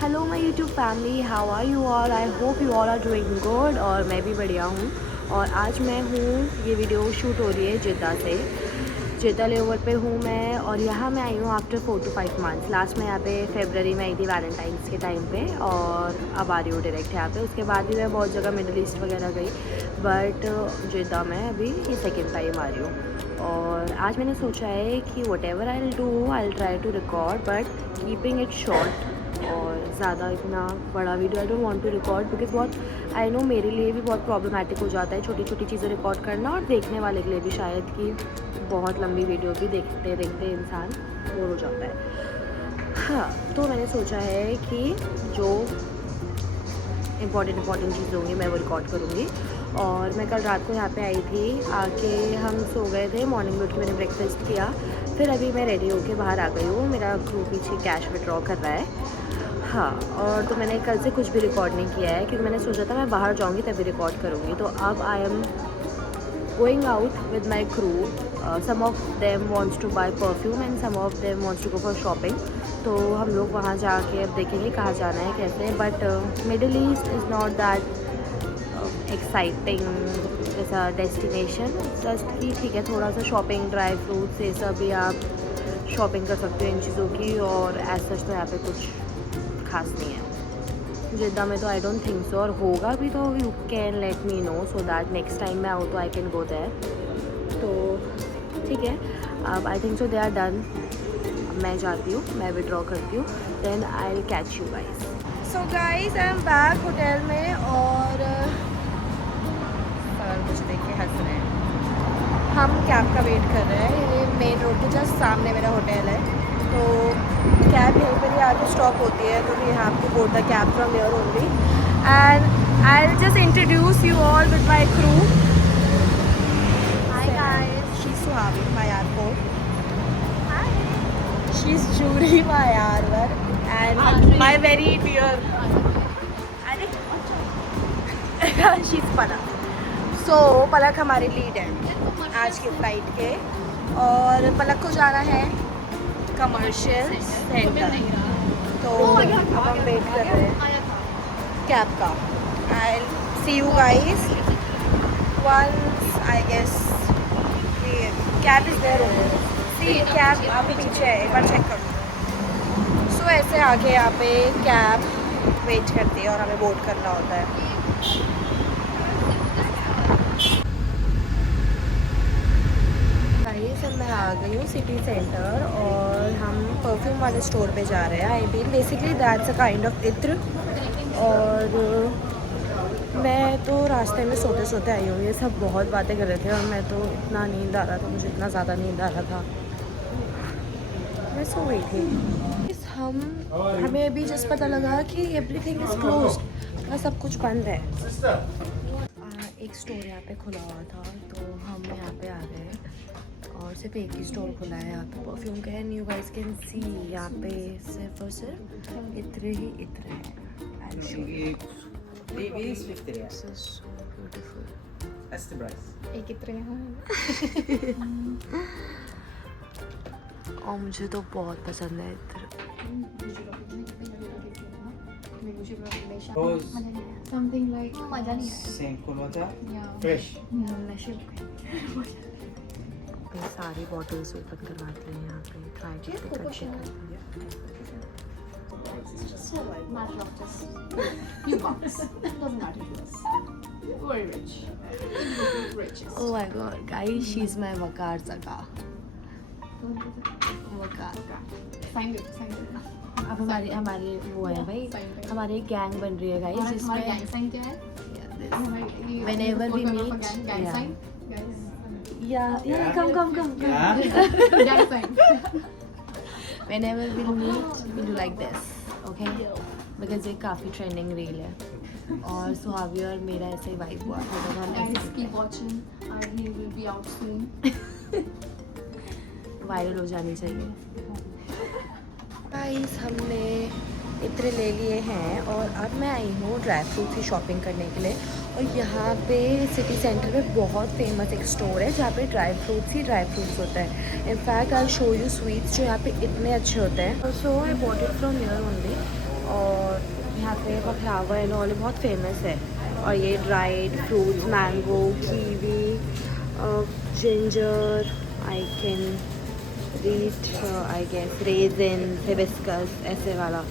Hello my YouTube family, how are you all? I hope you all are doing good. और मैं भी बढ़िया हूँ। और आज मैं हूँ, ये वीडियो शूट हो रही है जिद्दा से। जिद्दा लेओवर पे हूँ मैं, और यहाँ मैं आई हूँ आफ्टर 4 to 5 मंथ्स। लास्ट में यहाँ पे फरवरी में आई थी वैलेंटाइंस के टाइम पे, और अब आ रही हूँ डायरेक्ट यहाँ पे। उसके बाद भी मैं बहुत जगह मिडल ईस्ट वगैरह गई, बट जिद्दा में अभी ये सेकेंड टाइम आ रही हूँ। और आज मैंने सोचा है कि whatever I will do, I will try to record but keeping it short. और ज़्यादा इतना बड़ा video I don't want to record, because बहुत आई नो मेरे लिए भी बहुत प्रॉब्लमेटिक हो जाता है छोटी छोटी चीज़ें रिकॉर्ड करना, और देखने वाले के लिए भी शायद कि बहुत लंबी वीडियो भी देखते देखते इंसान बोर हो जाता है। हाँ, तो मैंने सोचा है कि जो इम्पॉर्टेंट चीज़ें होंगी मैं वो रिकॉर्ड करूँगी। और मैं कल रात को यहाँ पे आई थी, आके हम सो गए थे। मॉर्निंग में उठ के मैंने ब्रेकफास्ट किया, फिर अभी मैं रेडी होके बाहर आ गई हूँ। मेरा क्रू पीछे कैश विड्रॉ कर रहा है। हाँ, और तो मैंने कल से कुछ भी रिकॉर्ड नहीं किया है, क्योंकि मैंने सोचा था मैं बाहर जाऊँगी तभी रिकॉर्ड करूँगी। तो अब I am going out with my crew. Some of them wants to buy perfume and some of them wants to go for shopping. तो हम लोग वहाँ जाके अब देखेंगे कहाँ जाना है कैसे। But middle east is not that exciting जैसा डेस्टिनेशन। जस्ट कि ठीक है, थोड़ा सा शॉपिंग, ड्राई फ्रूट्स, ये सब भी आप शॉपिंग कर सकते हो इन चीज़ों की। और एज सच तो यहाँ पे कुछ खास नहीं है जिद्दा में, तो आई डोंट थिंक सो। और होगा भी तो you can let me know, so that next time मैं आऊँ तो आई कैन गो देयर। तो ठीक है, अब I think so they are done. मैं जाती हूँ, मैं विड्रॉ करती हूँ, then I will catch you guys. So guys, I am back hotel में, और सर मुझे देख के हंस रहे हैं। हम कैब का वेट कर रहे हैं। ये मेन रोड के जस्ट सामने मेरा होटल है, तो कैब यहीं पर ही आके स्टॉप होती है। तो we have to board the cab from here only, and I will just introduce you all with my crew. Hi guys, she is Suhavi my airport, hi, she is Juri my आरवर, and my very dear, अरे she is Palak. So Palak हमारी lead है आज की flight के, और पलक को जाना है कमर्शियल सेंटर। तो अब हम वेट कर रहे हैं कैब का। I see you guys once I guess cab is there. See cab आपके पीछे है, एक बार चेक करो। सो ऐसे आके यहाँ पे कैब वेट करती है और हमें बोर्ड करना होता है। सर मैं आ गई हूँ सिटी सेंटर, और हम परफ्यूम वाले स्टोर पे जा रहे हैं। I mean basically that's a kind of इत्र। और मैं तो रास्ते में सोते सोते आई हूँ। ये सब बहुत बातें कर रहे थे, और मैं तो इतना नींद आ रहा था, मुझे इतना ज़्यादा नींद आ रहा था, मैं सो गई थी। हमें अभी जस्ट पता लगा कि एवरीथिंग इज़ क्लोज्ड, सब कुछ बंद है। एक स्टोर यहाँ पे खुला हुआ था, तो हम यहाँ पे आ गए, और सिर्फ एक ही स्टोर खुला है यहाँ पे परफ्यूम का। And you guys can see यहाँ पे सिर्फ और सिर्फ इत्र ही इत्र है। एक इत्र और मुझे तो बहुत पसंद है इत्र। Something like मजा नहीं है। Same color, fresh. ये सारी बॉटल्स ओपन करवाती हैं यहाँ पे, ट्राई करते करते Matter of just few bucks. Doesn't matter to us. Very rich. Richest. Oh my god guys, she is my Waqar जगह। Waqar Sign it. अब हमारी वो है भाई, हमारी एक गैंग बन रही है गाइस, जिसमें हमारा gang sign क्या है? whenever we meet, gang yeah. sign. Guys. yeah, come. Gang sign. Whenever we meet, we do like this, okay? Because ये काफ़ी ट्रेंडिंग रील है, और सुहावी और मेरा ऐसे ही वाइब हुआ था, तो हम Guys, ऐसे keep watching. Our reel will be out soon. Viral हो जानी चाहिए। गाइस, हमने इत्र ले लिए हैं, और अब मैं आई हूँ ड्राई फ्रूट की शॉपिंग करने के लिए। और यहाँ पे सिटी सेंटर में बहुत फेमस एक स्टोर है जहाँ पे ड्राई फ्रूट्स होता है। In fact I show you sweets जो यहाँ पे इतने अच्छे होते हैं। So I bought it from here only, और पे पखलावा एंड ऑल बहुत फेमस है। और ये dried fruits, mango, kiwi, ginger, I can read I guess raisin, hibiscus ऐसे वाला।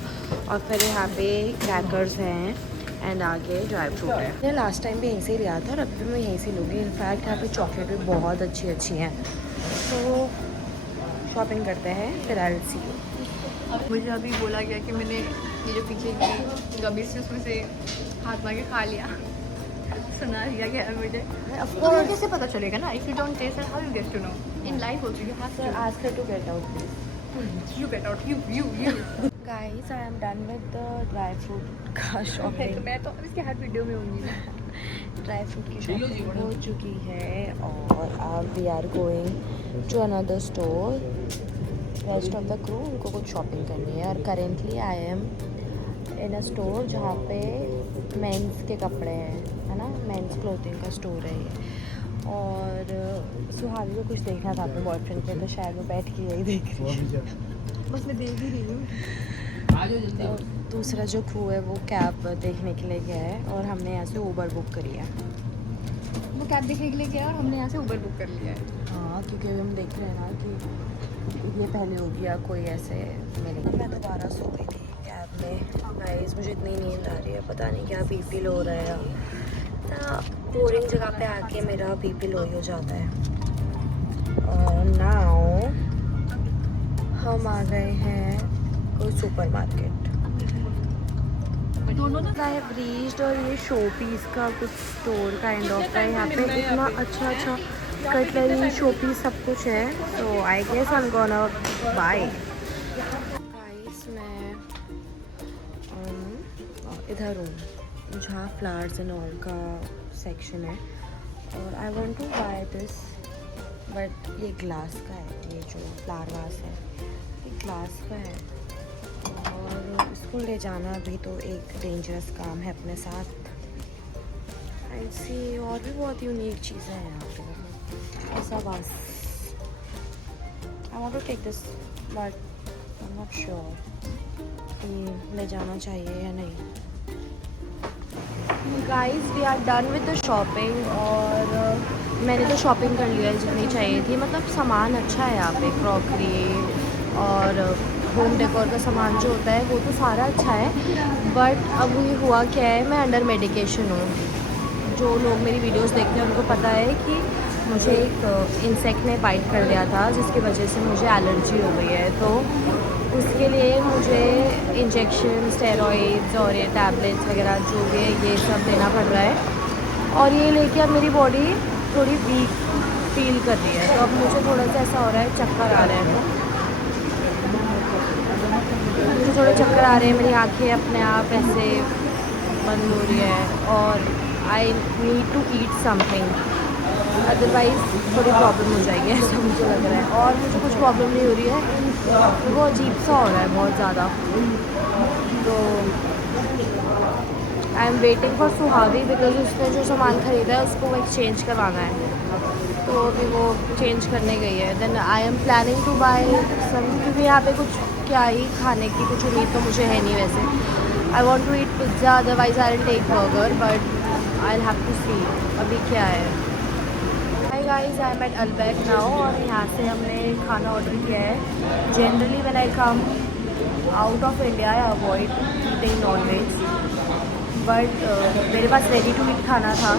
और फिर यहाँ पे क्रैकर्स हैं एंड आगे ड्राई फ्रूट है। मैंने लास्ट टाइम भी यहीं से ही लिया था और अभी भी मैं यहीं से लूँगी। इनफैक्ट यहाँ पे चॉकलेट भी बहुत अच्छी अच्छी हैं। तो शॉपिंग करते हैं, फिर आई विल सी यू। मुझे अभी बोला गया कि मैंने ये जो पीछे की गबीज थी उसमें से हाथ मार के खा लिया। सुना दिया गया मुझे। तो मुझे कैसे पता चलेगा ना? If you don't taste it how you get to know? In life also you have to ask her to get out please. You get out you guys I am done with the dry fruit का shopping. मैं तो इसके हर video में होंगी। Dry fruit की shopping हो चुकी है और अब we are going to another store. Rest of the crew उनको कुछ शॉपिंग करनी है और currently I am in a store जहाँ पे मेंस के कपड़े हैं, है ना, मेंस क्लोथिंग का स्टोर है ये। और सुहावी को कुछ देखना था अपने बॉयफ्रेंड पे, तो शायद वो बैठ के यही देख रही है। बस मैं देख ही रही हूँ। तो दूसरा जो क्रू है वो कैब देखने के लिए गया है और हमने यहाँ से ऊबर बुक करी है। वो कैब देखने के लिए गया और हमने यहाँ से ऊबर बुक कर लिया है। हाँ, क्योंकि अभी हम देख रहे हैं ना कि ये पहले हो गया कोई ऐसे मिले। मैं दोबारा सो गई थी कैब में। गाइस मुझे इतनी नींद आ रही है, पता नहीं क्या बीपी लो हो रहा है। इतना बोरिंग जगह पे आके मेरा बीपी लो ही हो जाता है। और नाउ हम आ गए हैं कोई super market. I have reached और ये शो पीस का कुछ स्टोर काइंड ऑफ है। यहाँ पे इतना अच्छा अच्छा कटलरी, शो पीस सब कुछ है। तो I guess I am gonna buy. Guys मैं इधर हूँ जहाँ फ्लावर्स एंड ऑल का सेक्शन है और I want to buy this, but ये ग्लास का है। ये जो फ्लावर वास है ये ग्लास का है और इसको ले जाना भी तो एक डेंजरस काम है अपने साथ। आई सी और भी बहुत यूनिक चीज़ें हैं यहाँ पे। ऐसा बस I want to take this but I am not sure कि ले जाना चाहिए या नहीं। Guys we are done with the shopping और मैंने तो शॉपिंग कर लिया है जितनी चाहिए थी। मतलब सामान अच्छा है यहाँ पे, क्रॉकरी और होम डेकोर का सामान जो होता है वो तो सारा अच्छा है। बट अब ये हुआ क्या है, मैं अंडर मेडिकेशन हूँ। जो लोग मेरी वीडियोस देखते हैं उनको पता है कि मुझे एक इंसेक्ट ने बाइट कर दिया था जिसकी वजह से मुझे एलर्जी हो गई है। तो उसके लिए मुझे इंजेक्शन, स्टेरॉइड्स और ये टैबलेट्स वगैरह जो भी है ये सब देना पड़ रहा है। और ये लेके अब मेरी बॉडी थोड़ी वीक फील कर रही है। तो अब मुझे थोड़ा सा ऐसा हो रहा है, चक्कर आ रहे हैं, मुझे थोड़े चक्कर आ रहे हैं, मेरी आंखें अपने आप ऐसे बंद हो रही है और I need to eat something, otherwise थोड़ी प्रॉब्लम हो जाएगी ऐसा मुझे लग रहा है। और मुझे कुछ प्रॉब्लम नहीं हो रही है, वो अजीब सा हो रहा है बहुत ज़्यादा। तो I am waiting for Suhavi because उसने जो सामान ख़रीदा है उसको वो एक्सचेंज करवाना है। तो अभी वो चेंज करने गई है। Then I am planning to buy some, क्योंकि यहाँ पे कुछ क्या ही खाने की कुछ उम्मीद तो मुझे है नहीं वैसे। I want to eat pizza, otherwise I will take burger, but I have to see अभी क्या है। Hi guys, I am at Albaik now और यहाँ से हमने खाना ऑर्डर किया है। Generally when I come out of India I avoid eating non veg, but मेरे पास रेडी टू ईट खाना था।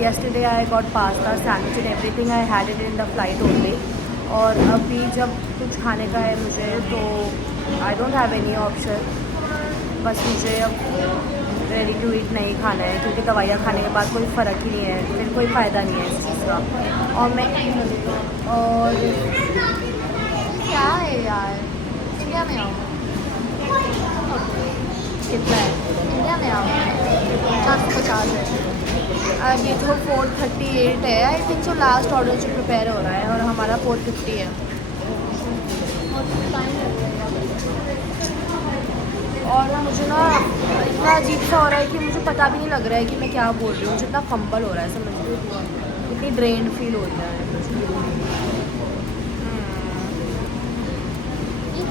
Yesterday I got pasta, sandwich and everything. I had it in the flight only. और अभी जब कुछ खाने का है मुझे तो I don't have any option. बस मुझे अब रेडी टू ईट नहीं खाना है क्योंकि दवाइयाँ खाने के बाद कोई फ़र्क ही नहीं है, फिर कोई फ़ायदा नहीं है इस चीज़ का। और मैं और क्या है यार, इंडिया में आओ। कितना है? इंडिया में आओ, 450 है। अभी तो 438 है आई थिंक। सो लास्ट ऑर्डर जो प्रिपेयर हो रहा है और हमारा 450 है। और मुझे ना इतना अजीब सा हो रहा है कि मुझे पता भी नहीं लग रहा है कि मैं क्या बोल रही हूँ। मुझे इतना फंबल हो रहा है, समझ लो इतनी ड्रेन फील हो रहा है।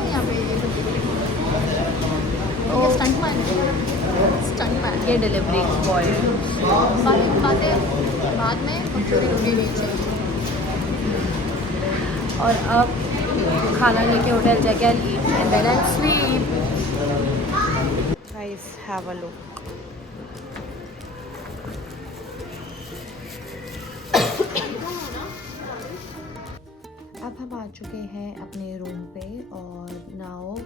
यहाँ पे ओ, स्टंट स्टंटमैन। ये डिलीवरी बॉय। बातें बाद में और चोरी रुकी बीच में। और अब खाना लेके होटल जाके I'll eat and then I'll sleep. Guys, have a look. अब हम आ चुके हैं अपने रूम पे और now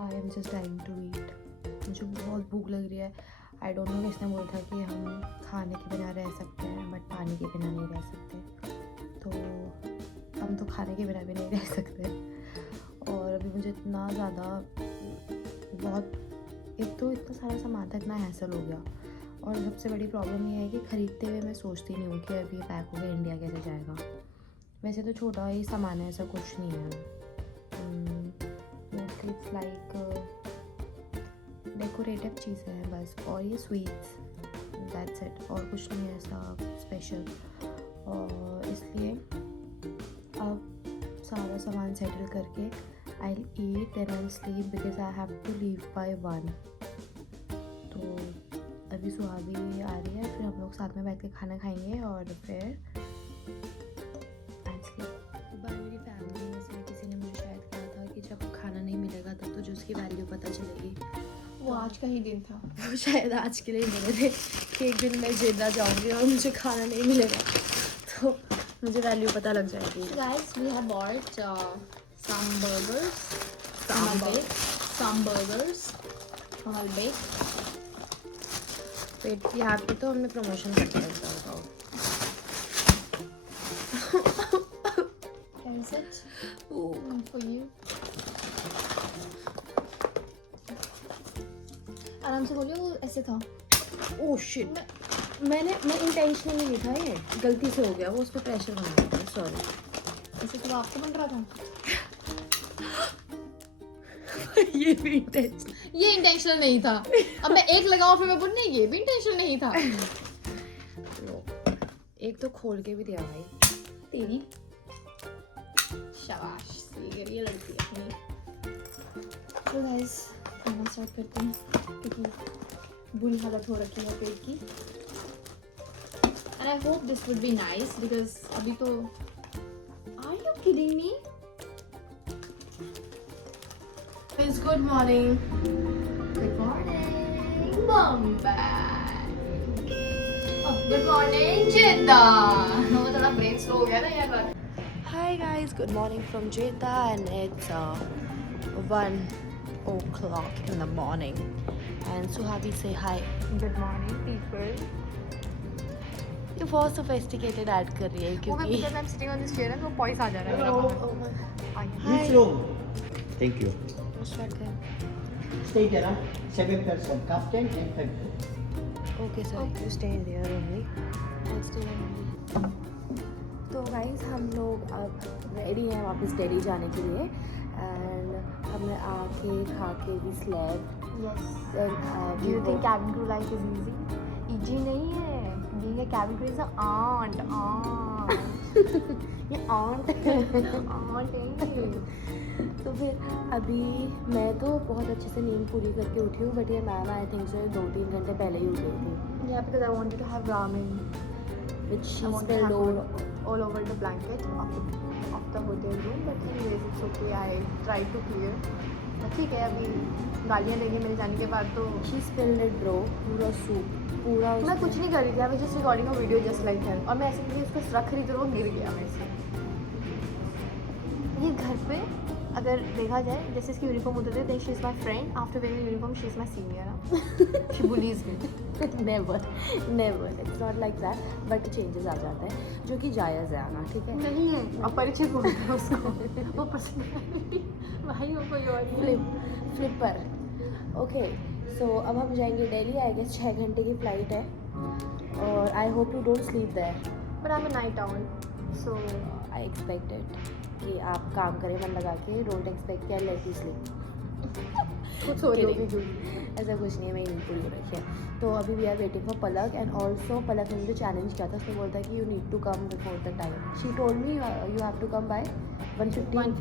I am just dying to eat. मुझे बहुत भूख लग रही है। आई डोंट नो, किसने बोला था कि हम खाने के बिना रह सकते हैं बट पानी के बिना नहीं रह सकते, तो हम तो खाने के बिना भी नहीं रह सकते। और अभी मुझे इतना ज़्यादा बहुत, एक तो इतना सारा सामान था, इतना हैसल हो गया। और सबसे बड़ी प्रॉब्लम ये है कि ख़रीदते हुए मैं सोचती नहीं हूँ कि अभी ये पैक हो गया इंडिया कैसे जाएगा। वैसे तो छोटा ही सामान है, ऐसा कुछ नहीं है। मोस्टली इट्स लाइक डेकोरेटिव चीज़ें हैं बस, और ये स्वीट्स, दैट्स इट, और कुछ नहीं है ऐसा स्पेशल। और इसलिए अब सारा सामान सेटल करके I eat then I sleep because I have to leave by 1। तो अभी सुहाबी आ रही है, फिर हम लोग साथ में बैठ के खाना खाएंगे और फिर मेरी फैमिली में से किसी ने मुझे शायद कहा था कि जब खाना नहीं मिलेगा तब तो उसकी वैल्यू पता चलेगी। वो आज का ही दिन था। वो शायद आज के लिए बोले थे कि एक दिन मैं जेद्दा जाऊंगी और मुझे खाना नहीं मिलेगा तो मुझे वैल्यू पता लग जाएगी। Guys, we have bought some burgers, some burgers, Malbec. पेट यहाँ पे तो हमने प्रमोशन करते हैं बताओ। Is it? For you. आराम से बोलिए, वो ऐसे था। ओह शिट, मैं इंटेंशनली नहीं था, ये गलती से हो गया, वो उस पर प्रेशर बना था, सॉरी। ऐसे तो आपको बन रहा था। ये भी इंटेंशनल, ये इंटेंशनल नहीं था। अब मैं एक लगाऊं फिर मैं बोल नहीं, ये भी इंटेंशनल नहीं था। एक तो खोल के भी दिया भाई। तेरी शाबाश, सही करी है लड़की अपनी। तो गाइस खाना स्टार्ट करते हैं क्योंकि बुरी हालत हो रखी है पेट की। And I hope this would be nice because अभी तो, are you kidding me? It's good morning. Good morning Mumbai. Good morning Jeddah. वो थोड़ा ब्रेन स्लो हो गया ना यार। Hi guys, good morning from Jeddah and it's 1 o'clock in the morning and Suhabi say hi. Good morning people. ये बहुत sophisticated add कर रही है वो क्योंकि because I'm sitting on this chair and वो पॉइस आ जा रहा है मेरा बाहर। Hi. Which room? Thank you. Start करें। Stay there, huh? 7 person, captain and third. Okay sir, you stay there only. I'll stay there only. तो guys हम लोग अब रेडी हैं वापस दिल्ली जाने के लिए एंड हमने आके खा के भी slab. Yes. Then Do you think cabin crew life is easy? Easy नहीं है। Being a cabin crew is an aunt. ये aunt Aunt है। तो फिर अभी मैं तो बहुत अच्छे से नींद पूरी करके उठी हूँ बट ये मैम आई थिंक से 2-3 घंटे पहले ही उठ गई थी। Yeah, because I wanted to have ramen. Which she I wanted to spilled have all over the blanket of the hotel room. But anyways, it's okay. I tried to clear. but ठीक है, अभी गालियाँ देंगे मेरे जाने के बाद तो। she spilled it bro, पूरा सूप पूरा। मैं कुछ नहीं कर रही थी, I was just recording a video just like that. और मैं ऐसे करके उसको रख रही थी तो वो गिर गया मेरे से। ये घर पे अगर देखा जाए जैसे इसकी यूनिफॉर्म होते थे, she is my friend, after wearing uniform she is my senior. She bullies me. Never it's not like that but changes आ जाते हैं जो कि जायज़ है आना, ठीक है। नहीं है, अपरिचित बोलते हैं उसको। वो पर्सनैलिटी भाई वो कोई और नहीं। फ्लिपर। ओके सो अब हम जाएंगे दिल्ली, आई गेस 6 घंटे की फ़्लाइट है और I hope you don't sleep there. But I am a night owl so I expect it कि आप काम करें मन लगा के, डोंट एक्सपेक्ट कि आई लेट यू स्लीप। कुछ सो रही होगी जो। ऐसा कुछ नहीं है, मेरी नींद पूरी हो रखी है। तो अभी we are waiting for Palak and also Palak ने मुझे चैलेंज किया था, उसने बोलता है कि you need to come before the time. She told me you have to come by 1:15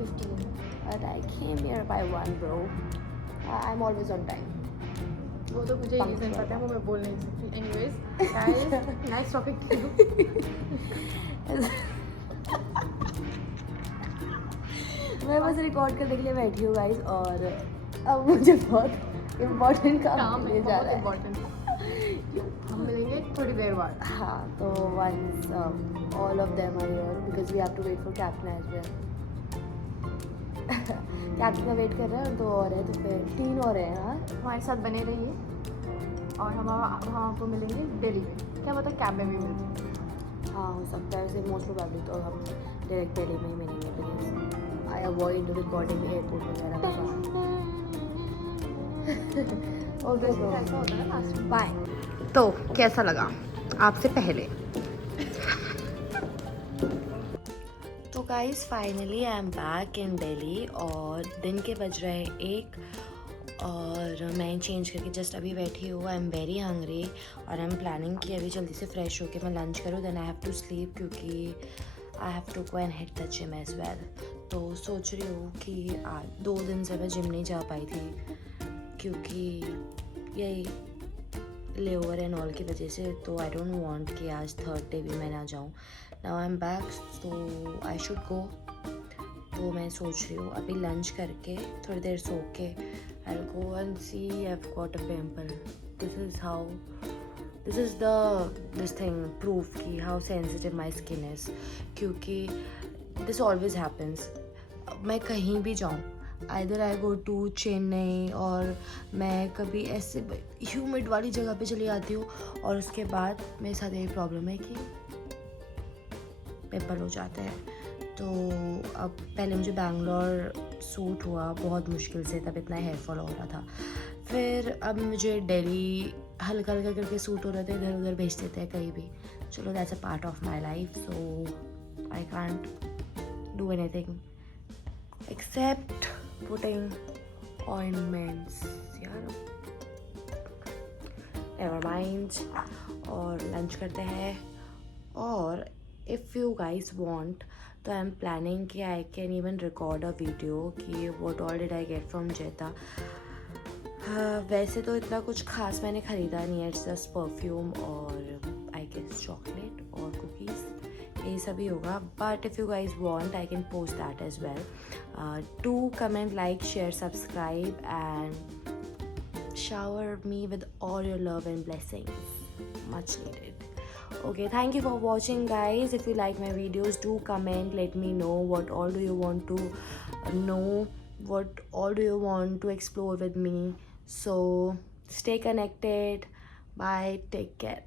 but I came here by 1 bro. I am always on time. वो तो मुझे रीज़न पता है, वो मैं बोल नहीं सकती। Anyways guys, nice topic to you. मैं बस रिकॉर्ड करने के लिए बैठी हूँ गाइस, और अब मुझे बहुत इम्पोर्टेंट काम है मिलने जा बहुत रहा है। इम्पोर्टेंट। हम मिलेंगे थोड़ी देर बाद। हाँ, तो once all of them are here because we have to wait for Captain as well. Captain का वेट कर रहे हैं, 2 और है, तो फिर 3 और हैं। हाँ, हमारे साथ बने रहिए और हम आपको मिलेंगे दिल्ली में। क्या पता कैब में भी मिलते। हाँ हो सकता है, वैसे मोस्ट प्रोबेबली तो हम डायरेक्ट दिल्ली में ही मिलेंगे, please I avoid recording airport वगैरह का। ओके ऐसा होता है लास्ट में। बाय। तो कैसा लगा आपसे पहले? तो guys finally I am back in Delhi और दिन के बज रहे 1 और मैं चेंज करके जस्ट अभी बैठी हूँ। आई एम वेरी हंग्री और आई एम प्लानिंग कि अभी जल्दी से फ्रेश होके मैं लंच करूँ, then I have to sleep क्योंकि I have to go and hit the gym as well. तो सोच रही हूँ कि आज 2 दिन से मैं जिम नहीं जा पाई थी क्योंकि यही लेओवर एंड ऑल की वजह से, तो आई डोंट वांट कि आज 3rd डे भी मैं ना जाऊँ। Now I am back so I should go. तो मैं सोच रही हूँ अभी लंच करके थोड़ी देर सो के I will go and see I have got a pimple. This is this thing proof कि how sensitive my skin is, क्योंकि दिस ऑलवेज हैपन्स। मैं कहीं भी जाऊँ, either I go to Chennai और मैं कभी ऐसे ह्यूमिड वाली जगह पे चली जाती हूँ और उसके बाद मेरे साथ यही प्रॉब्लम है कि पिंपल हो जाते हैं। तो अब पहले मुझे बैंगलोर सूट हुआ बहुत मुश्किल से, तब इतना हेयर फॉल हो रहा था। फिर अब मुझे दिल्ली हल्का हल्का करके सूट हो रहे थे, इधर उधर भेज देते हैं कहीं भी। चलो that's a part of my life, so I can't do anything accept putting ointments, यार never mind। और लंच करते हैं, और if you guys want तो आई एम प्लानिंग कि I can even record a video कि what all did I get from Jeta। वैसे तो इतना कुछ खास मैंने ख़रीदा नहीं है, इट्स जस्ट परफ्यूम और आई गेस चॉकलेट और कुकीज़, यही सभी होगा। But if you guys want I can post that as well. Do comment, like, share, subscribe and shower me with all your love and blessings, much needed. Okay, thank you for watching guys. If you like my videos, do comment, let me know what all do you want to know, what all do you want to explore with me. So stay connected. Bye, take care.